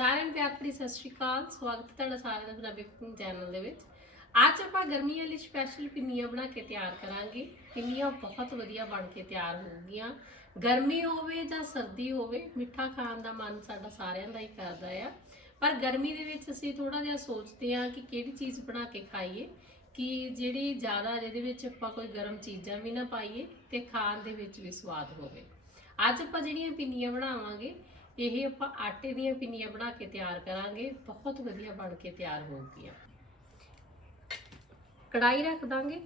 ਸਾਰਿਆਂ ਨੂੰ ਪਿਆਰ ਭਰੀ ਸਤਿ ਸ਼੍ਰੀ ਅਕਾਲ। ਸਵਾਗਤ ਹੈ ਤੁਹਾਡਾ ਸਾਰਿਆਂ ਦਾ ਪੰਜਾਬੀ ਕੁਕਿੰਗ ਚੈਨਲ ਦੇ ਵਿੱਚ। ਅੱਜ ਆਪਾਂ ਗਰਮੀਆਂ ਲਈ ਸਪੈਸ਼ਲ ਪਿੰਨੀਆਂ ਬਣਾ ਕੇ ਤਿਆਰ ਕਰਾਂਗੇ। ਪਿੰਨੀਆਂ ਬਹੁਤ ਵਧੀਆ ਬਣ ਕੇ ਤਿਆਰ ਹੋਣਗੀਆਂ। ਗਰਮੀ ਹੋਵੇ ਜਾਂ ਸਰਦੀ ਹੋਵੇ, ਮਿੱਠਾ ਖਾਣ ਦਾ ਮਨ ਸਾਡਾ ਸਾਰਿਆਂ ਦਾ ਹੀ ਕਰਦਾ ਆ। ਪਰ ਗਰਮੀ ਦੇ ਵਿੱਚ ਅਸੀਂ ਥੋੜਾ ਜਿਹਾ ਸੋਚਦੇ ਹਾਂ ਕਿ ਕਿਹੜੀ ਚੀਜ਼ ਬਣਾ ਕੇ ਖਾਈਏ, ਕਿ ਜਿਹੜੀ ਜ਼ਿਆਦਾ ਜਿਹਦੇ ਵਿੱਚ ਆਪਾਂ ਕੋਈ ਗਰਮ ਚੀਜ਼ਾਂ ਵੀ ਨਾ ਪਾਈਏ ਤੇ ਖਾਣ ਦੇ ਵਿੱਚ ਵੀ ਸਵਾਦ ਹੋਵੇ। ਅੱਜ ਆਪਾਂ ਜਿਹੜੀਆਂ ਪਿੰਨੀਆਂ ਬਣਾਵਾਂਗੇ ਇਹ ਆਪਾਂ ਆਟੇ ਦੀਆਂ ਪਿੰਨੀਆਂ ਬਣਾ ਕੇ ਤਿਆਰ ਕਰਾਂਗੇ, ਬਹੁਤ ਵਧੀਆ ਬਣ ਕੇ ਤਿਆਰ ਹੋਣਗੀਆਂ। ਕੜਾਈ ਰੱਖ ਦਾਂਗੇ।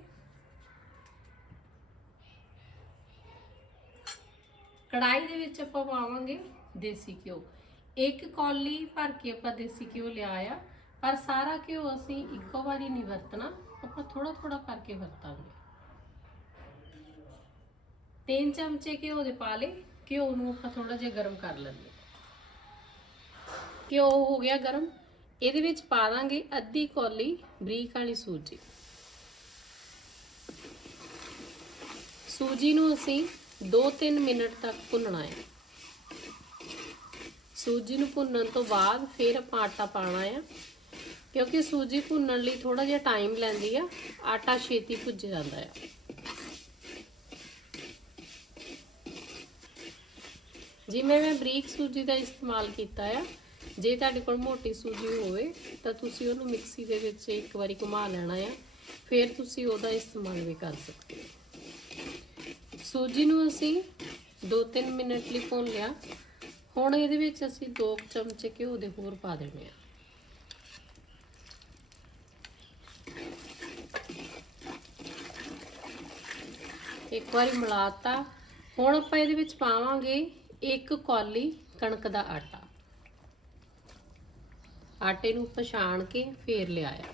ਕੜਾਈ ਦੇ ਵਿੱਚ ਆਪਾਂ ਪਾਵਾਂਗੇ ਦੇਸੀ ਘਿਓ। ਇੱਕ ਕੌਲੀ ਭਰ ਕੇ ਆਪਾਂ ਦੇਸੀ ਘਿਓ ਲਿਆ ਆ, ਪਰ ਸਾਰਾ ਘਿਓ ਅਸੀਂ ਇੱਕੋ ਵਾਰੀ ਨਹੀਂ ਵਰਤਣਾ, ਆਪਾਂ ਥੋੜਾ ਥੋੜਾ ਕਰਕੇ ਵਰਤਾਂਗੇ। ਤਿੰਨ ਚਮਚੇ ਘਿਓ ਦੇ ਪਾ ਲਏ, ਘਿਓ ਨੂੰ ਆਪਾਂ ਥੋੜਾ ਜਿਹਾ ਗਰਮ ਕਰ ਲੈਂਦੇ ਘਿਓ ਹੋ ਗਿਆ ਗਰਮ? ਇਹਦੇ ਵਿੱਚ ਪਾ ਦਾਂਗੇ ਅੱਧੀ ਕੌਲੀ ਬਰੀਕ ਵਾਲੀ ਸੂਜੀ। ਸੂਜੀ ਨੂੰ ਅਸੀਂ 2-3 ਮਿੰਟ ਤੱਕ ਭੁੰਨਣਾ ਹੈ। ਸੂਜੀ ਨੂੰ ਭੁੰਨਣ ਤੋਂ ਬਾਅਦ ਫਿਰ ਆਪਾਂ ਆਟਾ ਪਾਣਾ ਹੈ। ਕਿਉਂਕਿ ਸੂਜੀ ਭੁੰਨਣ ਲਈ ਥੋੜਾ ਜਿਹਾ ਟਾਈਮ ਲੈਂਦੀ ਆ, ਆਟਾ ਛੇਤੀ ਭੁੱਜ ਜਾਂਦਾ ਆ ਜਿਵੇਂ ਮੈਂ ਬਰੀਕ ਸੂਜੀ ਦਾ ਇਸਤੇਮਾਲ ਕੀਤਾ ਆ ਜੇ ਤੁਹਾਡੇ ਕੋਲ ਮੋਟੀ ਸੂਜੀ ਹੋਵੇ, ਤਾਂ ਤੁਸੀਂ ਉਹਨੂੰ ਮਿਕਸੀ ਦੇ ਵਿੱਚ ਇੱਕ ਵਾਰੀ ਘੁਮਾ ਲੈਣਾ ਆ। ਫਿਰ ਤੁਸੀਂ ਉਹਦਾ ਇਸਤੇਮਾਲ ਵੀ ਕਰ ਸਕਦੇ ਹੋ। ਸੂਜੀ ਨੂੰ ਅਸੀਂ 2-3 ਮਿੰਟ ਲਈ ਭੁੰਨ ਲਿਆ। ਹੁਣ ਇਹਦੇ ਵਿੱਚ ਅਸੀਂ 2 ਚਮਚੇ ਘਿਓ ਦੇ ਹੋਰ ਪਾ ਦੇਣੇ ਆ। ਇੱਕ ਵਾਰੀ ਮਿਲਾਤਾ ਹੁਣ ਆਪਾਂ ਇਹਦੇ ਵਿੱਚ ਪਾਵਾਂਗੇ ਇੱਕ ਕੌਲੀ ਕਣਕ ਦਾ ਆਟਾ। ਆਟੇ ਨੂੰ ਪਛਾਣ ਕੇ ਫੇਰ ਲਿਆਇਆ।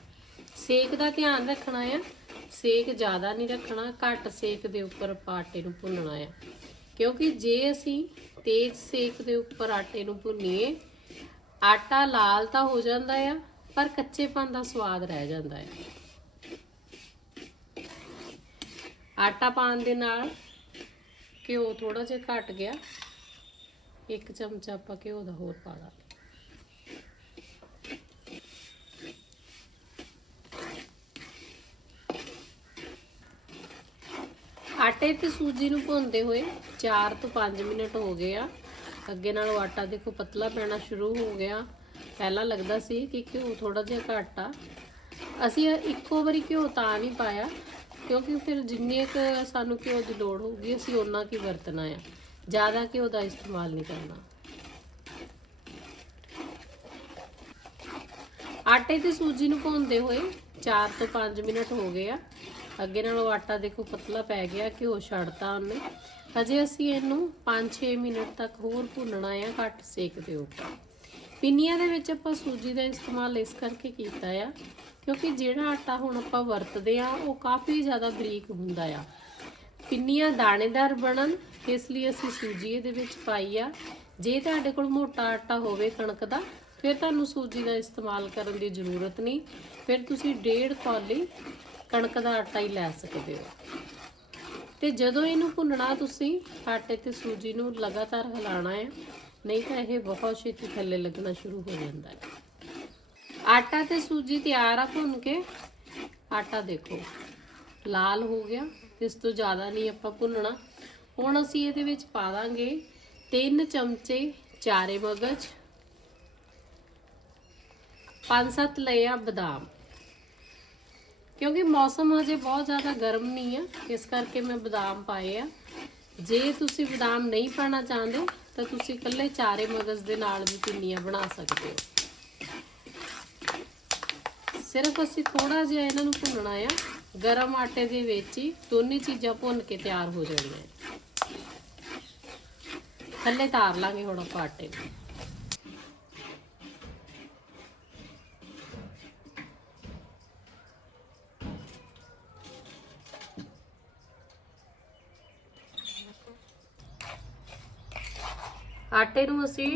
ਸੇਕ ਦਾ ਧਿਆਨ ਰੱਖਣਾ ਆ। ਸੇਕ ਜ਼ਿਆਦਾ ਨਹੀਂ ਰੱਖਣਾ, ਘੱਟ ਸੇਕ ਦੇ ਉੱਪਰ ਆਪਾਂ ਆਟੇ ਨੂੰ ਭੁੰਨਣਾ ਆ। ਕਿਉਂਕਿ ਜੇ ਅਸੀਂ ਤੇਜ਼ ਸੇਕ ਦੇ ਉੱਪਰ ਆਟੇ ਨੂੰ ਭੁੰਨੀਏ, ਆਟਾ ਲਾਲ ਤਾਂ ਹੋ ਜਾਂਦਾ ਆ, ਪਰ ਕੱਚੇਪਨ ਦਾ ਸਵਾਦ ਰਹਿ ਜਾਂਦਾ ਆ। ਆਟਾ ਪਾਉਣ ਦੇ ਨਾਲ ਘਿਓ ਥੋੜਾ ਜਿਹਾ ਘਟ ਗਿਆ। ਇੱਕ ਚਮਚਾ ਆਪਾਂ ਘਿਓ ਦਾ ਹੋਰ ਪਾ ਦਾਂਗੇ। ਆਟੇ ਤੇ ਸੂਜੀ ਨੂੰ ਭੁੰਨਦੇ ਹੋਏ 4 ਤੋਂ 5 ਮਿੰਟ ਹੋ ਗਏ ਆ। ਅੱਗੇ ਨਾਲੋਂ ਆਟਾ ਦੇਖੋ ਪਤਲਾ ਪੈਣਾ ਸ਼ੁਰੂ ਹੋ ਗਿਆ। ਪਹਿਲਾਂ ਲੱਗਦਾ ਸੀ ਕਿ ਘਿਓ ਥੋੜਾ ਜਿਹਾ ਘੱਟ ਆ। ਅਸੀਂ ਇੱਕੋ ਵਾਰੀ ਘਿਓ ਤਾਂ ਨਹੀਂ ਪਾਇਆ, ਕਿਉਂਕਿ ਫਿਰ ਜਿੰਨੇ ਕੁ ਸਾਨੂੰ ਘਿਓ ਦੀ ਲੋੜ ਹੋਊਗੀ, ਅਸੀਂ ਉਹਨਾਂ ਕੀ ਵਰਤਣਾ ਆ। ਜ਼ਿਆਦਾ ਘਿਓ ਦਾ ਇਸਤੇਮਾਲ ਨਹੀਂ ਕਰਨਾ। ਆਟੇ ਤੇ ਸੂਜੀ ਨੂੰ ਭੁੰਨਦੇ ਹੋਏ 4 ਤੋਂ 5 ਮਿੰਟ ਹੋ ਗਏ ਆ। ਅੱਗੇ ਨਾਲੋਂ ਆਟਾ ਦੇਖੋ ਪਤਲਾ ਪੈ ਗਿਆ ਘਿਓ ਛੱਡਤਾ ਉਹਨੇ। ਅਜੇ ਅਸੀਂ ਇਹਨੂੰ 5-6 ਮਿੰਟ ਤੱਕ ਹੋਰ ਭੁੰਨਣਾ ਆ, ਘੱਟ ਸੇਕ ਦੇ ਉੱਪਰ ਪਿੰਨੀਆਂ ਦੇ ਵਿੱਚ ਆਪਾਂ ਸੂਜੀ ਦਾ ਇਸਤੇਮਾਲ ਇਸ ਕਰਕੇ ਕੀਤਾ ਆ, ਕਿਉਂਕਿ ਜਿਹੜਾ ਆਟਾ ਹੁਣ ਆਪਾਂ ਵਰਤਦੇ ਆ, ਉਹ ਕਾਫੀ ਜ਼ਿਆਦਾ ਬਰੀਕ ਹੁੰਦਾ ਆ। ਪਿੰਨੀਆਂ ਦਾਣੇਦਾਰ ਬਣਨ, ਇਸ ਲਈ ਅਸੀਂ ਸੂਜੀ ਇਹਦੇ ਵਿੱਚ ਪਾਈ ਆ। ਜੇ ਤੁਹਾਡੇ ਕੋਲ ਮੋਟਾ ਆਟਾ ਹੋਵੇ ਕਣਕ ਦਾ, ਫਿਰ ਤੁਹਾਨੂੰ ਸੂਜੀ ਦਾ ਇਸਤੇਮਾਲ ਕਰਨ ਦੀ ਜ਼ਰੂਰਤ ਨਹੀਂ। ਫਿਰ ਤੁਸੀਂ ਡੇਢ ਕੌਲੀ ਕਣਕ ਦਾ ਆਟਾ ਹੀ ਲੈ ਸਕਦੇ ਹੋ। ਤੇ ਜਦੋਂ ਇਹਨੂੰ ਭੁੰਨਣਾ ਤੁਸੀਂ, ਆਟੇ ਤੇ ਸੂਜੀ ਨੂੰ ਲਗਾਤਾਰ ਹਿਲਾਉਣਾ ਹੈ, ਨਹੀਂ ਤਾਂ ਇਹ ਬਹੁਤ ਛੇਤੀ ਥੱਲੇ ਲੱਗਣਾ ਸ਼ੁਰੂ ਹੋ ਜਾਂਦਾ ਹੈ। ਆਟਾ ਤੇ ਸੂਜੀ ਤਿਆਰ ਆ ਭੁੰਨ ਕੇ, ਆਟਾ ਦੇਖੋ, ਲਾਲ ਹੋ ਗਿਆ, ਇਸ ਤੋਂ ਜ਼ਿਆਦਾ ਨਹੀਂ ਆਪਾਂ ਭੁੰਨਣਾ। ਹੁਣ ਅਸੀਂ ਇਹਦੇ ਵਿੱਚ ਪਾ ਦਾਂਗੇ 3 ਚਮਚੇ ਚਾਰੇ ਮਗਜ 5-7 ਲਏ ਆ ਬਦਾਮ। ਕਿਉਂਕਿ ਮੌਸਮ ਹਜੇ ਬਹੁਤ ਜ਼ਿਆਦਾ ਗਰਮ ਨਹੀਂ ਆ, ਇਸ ਕਰਕੇ ਮੈਂ ਬਦਾਮ ਪਾਏ ਆ। ਜੇ ਤੁਸੀਂ ਬਦਾਮ ਨਹੀਂ ਪਾਣਾ ਚਾਹੁੰਦੇ, ਤਾਂ ਤੁਸੀਂ ਇਕੱਲੇ ਚਾਰੇ ਮਗਜ਼ ਦੇ ਨਾਲ ਵੀ ਪਿੰਨੀਆਂ ਬਣਾ ਸਕਦੇ ਹੋ। ਸਿਰਫ ਅਸੀਂ ਥੋੜਾ ਜਿਹਾ ਇਹਨਾਂ ਨੂੰ ਭੁੰਨਣਾ ਆ। ਗਰਮ ਆਟੇ ਦੇ ਵਿੱਚ ਹੀ ਦੋਨੇ ਚੀਜ਼ਾਂ ਭੁੰਨ ਕੇ ਤਿਆਰ ਹੋ ਜਾਣੀਆਂ। ਥੱਲੇ ਤਾਰ ਲਾਂਗੇ ਹੁਣ ਆਪਾਂ ਆਟੇ ਨੂੰ। ਆਟੇ ਨੂੰ ਅਸੀਂ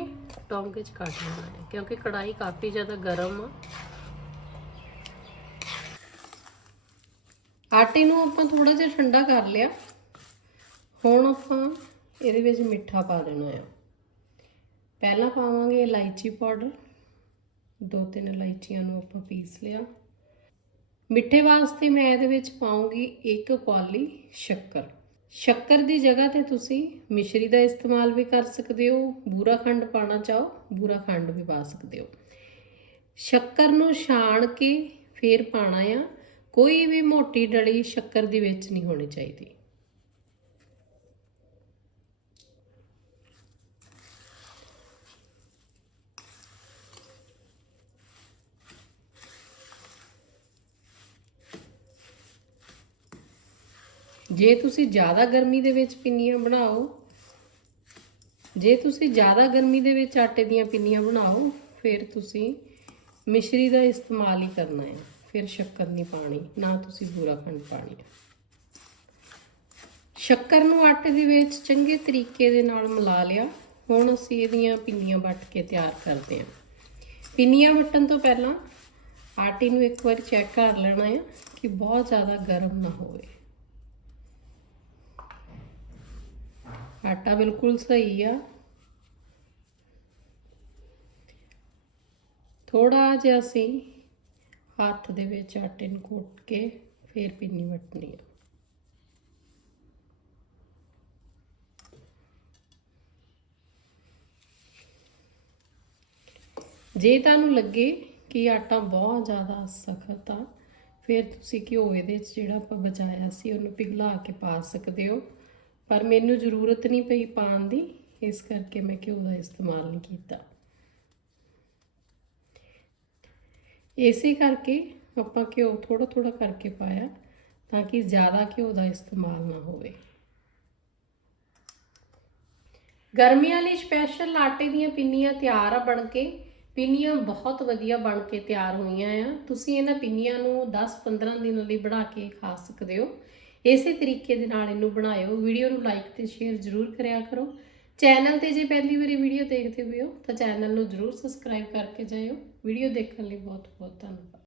ਟੋਂਕੇ 'ਚ ਕੱਢ ਲੈਣਾ ਹੈ, ਕਿਉਂਕਿ ਕੜਾਈ ਕਾਫੀ ਜ਼ਿਆਦਾ ਗਰਮ ਆ। ਆਟੇ ਨੂੰ ਆਪਾਂ ਥੋੜਾ ਜਿਹਾ ਠੰਡਾ ਕਰ ਲਿਆ। ਹੁਣ ਆਪਾਂ ਇਹਦੇ ਵਿੱਚ ਮਿੱਠਾ ਪਾ ਦੇਣਾ ਆ। ਪਹਿਲਾਂ ਪਾਵਾਂਗੇ ਇਲਾਇਚੀ ਪਾਊਡਰ। ਦੋ ਤਿੰਨ ਇਲਾਇਚੀਆਂ ਨੂੰ ਆਪਾਂ ਪੀਸ ਲਿਆ। ਮਿੱਠੇ ਵਾਸਤੇ ਮੈਂ ਇਹਦੇ ਵਿੱਚ ਪਾਉਂਗੀ ਇੱਕ ਕੌਲੀ ਸ਼ੱਕਰ। ਸ਼ੱਕਰ ਦੀ ਜਗ੍ਹਾ ਤੇ ਤੁਸੀਂ ਮਿਸ਼ਰੀ ਦਾ ਇਸਤੇਮਾਲ ਵੀ ਕਰ ਸਕਦੇ ਹੋ, ਬੂਰਾ ਖੰਡ ਪਾਣਾ ਚਾਹੋ, ਬੂਰਾ ਖੰਡ ਵੀ ਪਾ ਸਕਦੇ ਹੋ। ਸ਼ੱਕਰ ਨੂੰ ਛਾਣ ਕੇ ਫੇਰ ਪਾਣਾ ਆ, ਕੋਈ ਵੀ ਮੋਟੀ ਡਲੀ ਸ਼ੱਕਰ ਦੇ ਵਿੱਚ ਨਹੀਂ ਹੋਣੀ ਚਾਹੀਦੀ। ਜੇ ਤੁਸੀਂ ਜ਼ਿਆਦਾ ਗਰਮੀ ਦੇ ਵਿੱਚ ਪਿੰਨੀਆਂ ਬਣਾਓ, ਜੇ ਤੁਸੀਂ ਜ਼ਿਆਦਾ ਗਰਮੀ ਦੇ ਵਿੱਚ ਆਟੇ ਦੀਆਂ ਪਿੰਨੀਆਂ ਬਣਾਓ, ਫਿਰ ਤੁਸੀਂ ਮਿਸ਼ਰੀ ਦਾ ਇਸਤੇਮਾਲ ਹੀ ਕਰਨਾ ਹੈ, ਫਿਰ ਸ਼ੱਕਰ ਨਹੀਂ ਪਾਣੀ, ਨਾ ਤੁਸੀਂ ਬੂਰਾ ਖੰਡ ਪਾਣੀ। ਸ਼ੱਕਰ ਨੂੰ ਆਟੇ ਦੇ ਵਿੱਚ ਚੰਗੇ ਤਰੀਕੇ ਦੇ ਨਾਲ ਮਿਲਾ ਲਿਆ, ਹੁਣ ਅਸੀਂ ਇਹਦੀਆਂ ਪਿੰਨੀਆਂ ਵੱਟ ਕੇ ਤਿਆਰ ਕਰਦੇ ਹਾਂ। ਪਿੰਨੀਆਂ ਵੱਟਣ ਤੋਂ ਪਹਿਲਾਂ ਆਟੇ ਨੂੰ ਇੱਕ ਵਾਰ ਚੈੱਕ ਕਰ ਲੈਣਾ ਹੈ ਕਿ ਬਹੁਤ ਜ਼ਿਆਦਾ ਗਰਮ ਨਾ ਹੋਵੇ। ਆਟਾ ਬਿਲਕੁਲ ਸਹੀ ਆ। ਥੋੜਾ ਜਿਹਾ ਅਸੀਂ ਹੱਥ ਦੇ ਵਿੱਚ ਆਟੇ ਨੂੰ ਘੋਟ ਕੇ ਫਿਰ ਪਿੰਨੀ ਵਟਣੀ ਆ। ਜੇ ਤੁਹਾਨੂੰ ਲੱਗੇ ਕਿ ਆਟਾ ਬਹੁਤ ਜ਼ਿਆਦਾ ਸਖਤ ਆ, ਫਿਰ ਤੁਸੀਂ ਘਿਓ ਇਹਦੇ ਵਿੱਚ ਜਿਹੜਾ ਆਪਾਂ ਬਚਾਇਆ ਸੀ ਉਹਨੂੰ ਪਿਘਲਾ ਕੇ ਪਾ ਸਕਦੇ ਹੋ। ਪਰ ਮੈਨੂੰ ਜ਼ਰੂਰਤ ਨਹੀਂ ਪਈ ਪਾਉਣ ਦੀ, ਇਸ ਕਰਕੇ ਮੈਂ ਘਿਓ ਦਾ ਇਸਤੇਮਾਲ ਨਹੀਂ ਕੀਤਾ। ਇਸੇ ਕਰਕੇ ਆਪਾਂ ਘਿਓ ਥੋੜਾ ਥੋੜਾ ਕਰਕੇ ਪਾਇਆ ਤਾਂ ਕਿ ਜ਼ਿਆਦਾ ਘਿਓ ਦਾ ਇਸਤੇਮਾਲ ਨਾ ਹੋਵੇ। ਗਰਮੀਆਂ ਲਈ ਸਪੈਸ਼ਲ ਆਟੇ ਦੀਆਂ ਪਿੰਨੀਆਂ ਤਿਆਰ ਆ ਬਣ ਕੇ। ਪਿੰਨੀਆਂ ਬਹੁਤ ਵਧੀਆ ਬਣ ਕੇ ਤਿਆਰ ਹੋਈਆਂ ਆ। ਤੁਸੀਂ ਇਹਨਾਂ ਪਿੰਨੀਆਂ ਨੂੰ 10-15 ਦਿਨ ਲਈ ਬਣਾ ਕੇ ਖਾ ਸਕਦੇ ਹੋ। ਇਸੇ ਤਰੀਕੇ ਦੇ ਨਾਲ ਇਹਨੂੰ ਬਣਾਇਓ। ਵੀਡੀਓ ਨੂੰ ਲਾਈਕ ਤੇ ਸ਼ੇਅਰ ਜ਼ਰੂਰ ਕਰਿਆ ਕਰੋ। ਚੈਨਲ ਤੇ ਜੇ ਪਹਿਲੀ ਵਾਰੀ ਵੀਡੀਓ ਦੇਖਦੇ ਹੋਏ ਹੋ ਤਾਂ ਚੈਨਲ ਨੂੰ ਜ਼ਰੂਰ ਸਬਸਕ੍ਰਾਈਬ ਕਰਕੇ ਜਾਇਓ। ਵੀਡੀਓ ਦੇਖਣ ਲਈ ਬਹੁਤ ਬਹੁਤ ਧੰਨਵਾਦ।